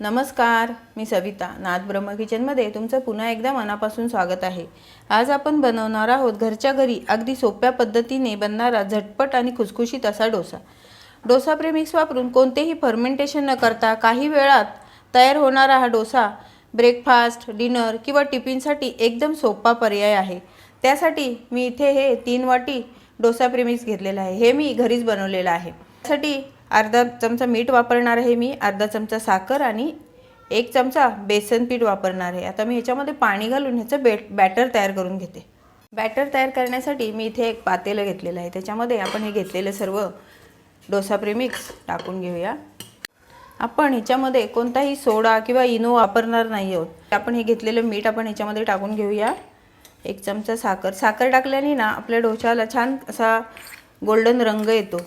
नमस्कार, मी सविता. नाथ ब्रह्म किचनमध्ये तुमचं पुन्हा एकदा मनापासून स्वागत आहे. आज आपण बनवणार आहोत घरच्या घरी अगदी सोप्या पद्धतीने बनणारा झटपट आणि खुसखुशीत असा डोसा. डोसा प्रेमिक्स वापरून कोणतेही फर्मेंटेशन न करता काही वेळात तयार होणारा हा डोसा ब्रेकफास्ट, डिनर किंवा टिफिनसाठी एकदम सोपा पर्याय आहे. त्यासाठी मी इथे हे 3 वाटी डोसा प्रेमिक्स घेतलेला आहे. हे मी घरीच बनवलेलं आहे. त्यासाठी अर्धा चमचा मीठ वापरणार आहे मी, अर्धा चमचा साखर आणि 1 चमचा बेसन पीठ वापरणार आहे. आता मी ह्याच्यामध्ये पाणी घालून ह्याचं बॅटर तयार करून घेते. बॅटर तयार करण्यासाठी मी इथे एक पातेलं घेतलेलं आहे. त्याच्यामध्ये आपण हे घेतलेलं सर्व डोसा प्रेमिक्स टाकून घेऊया. आपण ह्याच्यामध्ये कोणताही सोडा किंवा इनो वापरणार नाही आहोत. आपण हे घेतलेलं मीठ आपण ह्याच्यामध्ये टाकून घेऊया. 1 चमचा साखर टाकल्याने ना आपल्या डोशाला छान असा गोल्डन रंग येतो.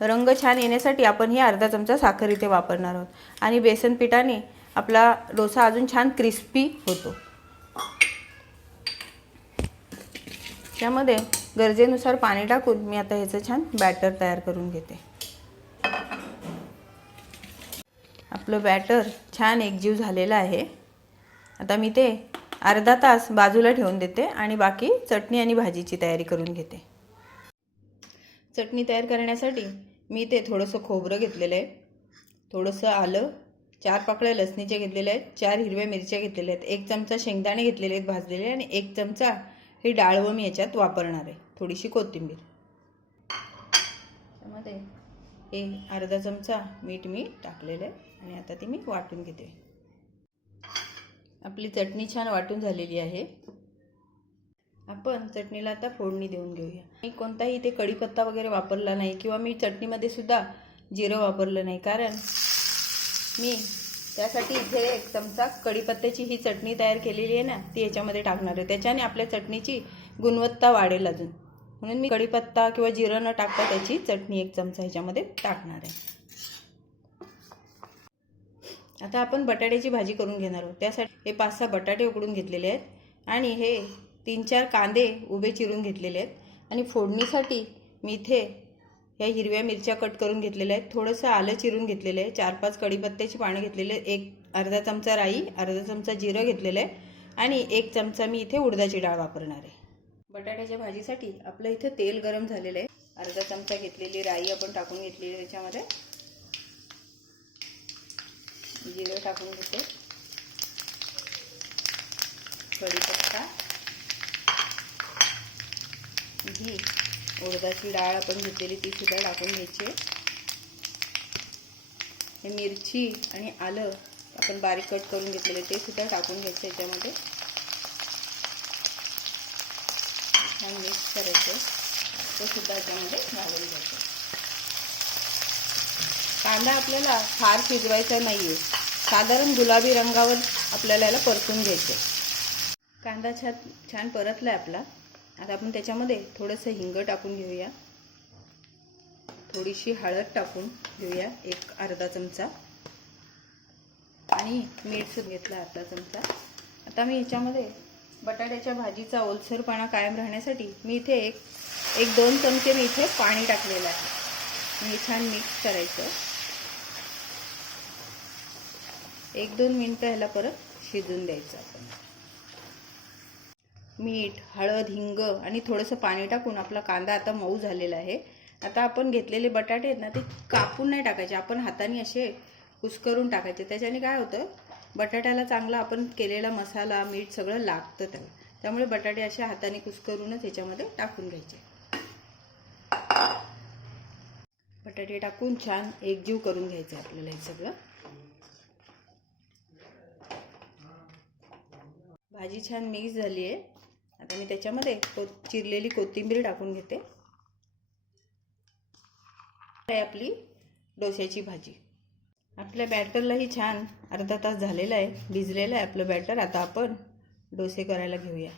रंग छान येण्यासाठी आपण ही अर्धा चमचा साखर इथे वापरणार आहोत आणि बेसन पिठाने आपला डोसा अजून छान क्रिस्पी होतो. त्यामध्ये गरजेनुसार पाणी टाकून मी आता ह्याचं छान बॅटर तयार करून घेते. आपलं बॅटर छान एकजीव झालेलं आहे. आता मी ते अर्धा तास बाजूला ठेवून देते आणि बाकी चटणी आणि भाजीची तयारी करून घेते. चटणी तयार करण्यासाठी मी ते थोडंसं खोबरं घेतलेलं आहे, थोडंसं आलं, 4 पाकळ्या लसणीचे घेतलेले आहेत, 4 हिरव्या मिरच्या घेतलेल्या आहेत, 1 चमचा शेंगदाणे घेतलेले आहेत भाजलेले आणि 1 चमचा ही डाळवं मी याच्यात वापरणार आहे, थोडीशी कोथिंबीर. त्यामध्ये हे अर्धा चमचा मीठ मी टाकलेलं आहे आणि आता ती मी वाटून घेते. आपली चटणी छान वाटून झालेली आहे. आपण चटणीला आता फोडणी देऊन घेऊया. मी कोणताही इथे कढीपत्ता वगैरे वापरला नाही किंवा मी चटणीमध्ये सुद्धा जिरं वापरलं नाही, कारण मी त्यासाठी इथे 1 चमचा कढीपत्त्याची ही चटणी तयार केलेली आहे ना, ती याच्यामध्ये टाकणार आहे. त्याच्याने आपल्या चटणीची गुणवत्ता वाढेल अजून, म्हणून मी कढीपत्ता किंवा जिरं न टाकता त्याची चटणी 1 चमचा ह्याच्यामध्ये टाकणार आहे. आता आपण बटाट्याची भाजी करून घेणार आहोत. त्यासाठी हे 5-6 बटाटे उकडून घेतलेले आहेत आणि हे 3-4 कांदे उभे चिरून घेतलेले आहेत आणि फोडणीसाठी मी इथे ह्या हिरव्या मिरच्या कट करून घेतलेल्या आहेत, थोडंसं आलं चिरून घेतलेलं आहे, 4-5 कढीपत्त्याची पानं घेतलेले, अर्धा चमचा राई, अर्धा चमचा जिरं घेतलेलं आहे आणि 1 चमचा मी इथे उडदाची डाळ वापरणार आहे. बटाट्याच्या भाजीसाठी आपलं इथे तेल गरम झालेलं आहे. अर्धा चमचा घेतलेली राई आपण टाकून घेतलेली आहे. त्याच्यामध्ये जिरं टाकून घेते, कढीपत्ता, ही उडदाची डाळ आपण घेतलेली ती सुद्धा टाकून घ्यायची. हे मिरची आणि आलं आपण बारीक कट करून घेतलेले ते सुद्धा टाकून घ्यायचं. याच्यामध्ये छान मिक्स करायचं, ते सुद्धा याच्यामध्ये घालून घ्यायचं. कांदा आपल्याला फार शिजवायचा नाही आहे, साधारण गुलाबी रंगावर आपल्याला याला परतून घ्यायचं. कांदा छान परतला आपला. आता आपण त्याच्यामध्ये थोडंसं हिंग टाकून घेऊया, थोडीशी हळद टाकून घेऊया, अर्धा चमचा, आणि मीठ सुद्धा घेतला अर्धा चमचा. आता मी ह्याच्यामध्ये बटाट्याच्या भाजीचा ओलसरपणा कायम राहण्यासाठी मी इथे 1-2 चमचे मी इथे पाणी टाकलेलं आहे. मी छान मिक्स करायचं. 1-2 मिनिटं ह्याला परत शिजून द्यायचं. आपण मीठ, हळद, हिंग आणि थोडंसं पाणी टाकून आपला कांदा आता मऊ झालेला आहे. आता आपण घेतलेले बटाटे आहेत ना, ते कापून नाही टाकायचे, आपण हाताने असे कुस्करून टाकायचे. त्याच्याने काय होतं, बटाट्याला चांगला आपण केलेला मसाला, मीठ सगळं लागतं त्याला. त्यामुळे बटाटे असे हाताने कुस्करूनच ह्याच्यामध्ये टाकून घ्यायचे. बटाटे टाकून छान एकजीव करून घ्यायचं आपल्याला हे सगळं. भाजी छान मिक्स झाली आहे. आता मी त्याच्यामध्ये चिरलेली कोथिंबीर टाकून घेते. आपली डोश्याची भाजी. आपल्या बॅटरलाही छान अर्धा तास झालेला आहे, भिजलेलं आहे आपलं बॅटर. आता आपण डोसे करायला घेऊया.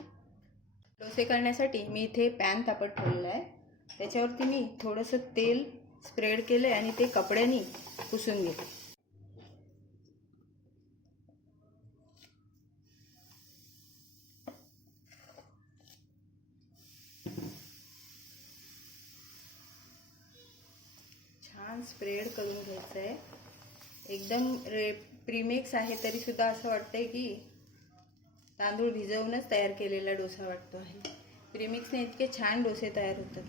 डोसे करण्यासाठी मी इथे पॅन तापत ठेवलेला आहे. त्याच्यावरती मी थोडंसं तेल स्प्रेड केलं आहे आणि ते कपड्याने पुसून घेते. छान स्प्रेड करून घ्यायचं आहे. एकदम प्रीमिक्स आहे तरीसुद्धा असं वाटतंय की तांदूळ भिजवूनच तयार केलेला डोसा वाटतो आहे. प्रीमिक्सने इतके छान डोसे तयार होतात.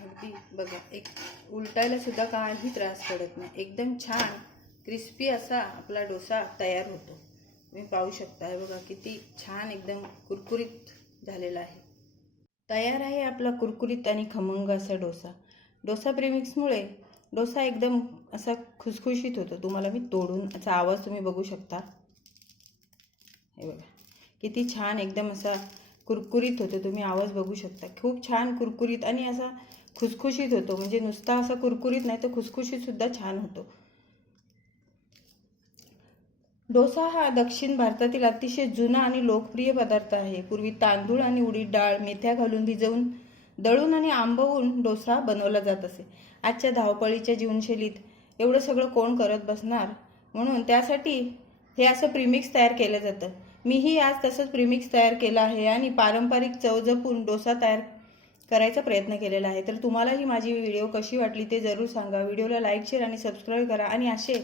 अगदी बघा, एक उलटायला सुद्धा काही त्रास पडत नाही. एकदम छान क्रिस्पी असा आपला डोसा तयार होतो. तुम्ही पाहू शकता. हे बघा किती छान एकदम कुरकुरीत झालेला आहे. तयार आहे आपला कुरकुरीत आणि खमंग असा डोसा. डोसा प्रीमिक्समुळे डोसा एकदम असा खुसखुशीत होतो. तुम्हाला मी तोडून असा आवाज तुम्ही बघू शकता. हे बघा किती छान एकदम असा कुरकुरीत होतो. तुम्ही आवाज बघू शकता. खूप छान कुरकुरीत आणि असा खुसखुशीत होतो. म्हणजे नुसता असा कुरकुरीत नाही तर खुसखुशीत सुद्धा छान होतो. डोसा हा दक्षिण भारतातील अतिशय जुना आणि लोकप्रिय पदार्थ आहे. पूर्वी तांदूळ आणि उडीद डाळ मेथ्या घालून भिजवून दळून आणि आंबवून डोसा बनवला जात असे. आजच्या धावपळीच्या जीवनशैलीत एवढं सगळं कोण करत बसणार, म्हणून त्यासाठी हे असं प्रीमिक्स तयार केलं जातं. मीही आज तसंच प्रीमिक्स तयार केलं आहे आणि पारंपरिक चव जपून डोसा तयार करायचा प्रयत्न केलेला आहे. तर तुम्हालाही माझी व्हिडिओ कशी वाटली ते जरूर सांगा. व्हिडिओला लाईक, शेअर आणि सबस्क्राईब करा आणि असे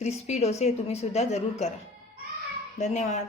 क्रिस्पी डोसे तुम्ही सुद्धा जरूर करा. धन्यवाद.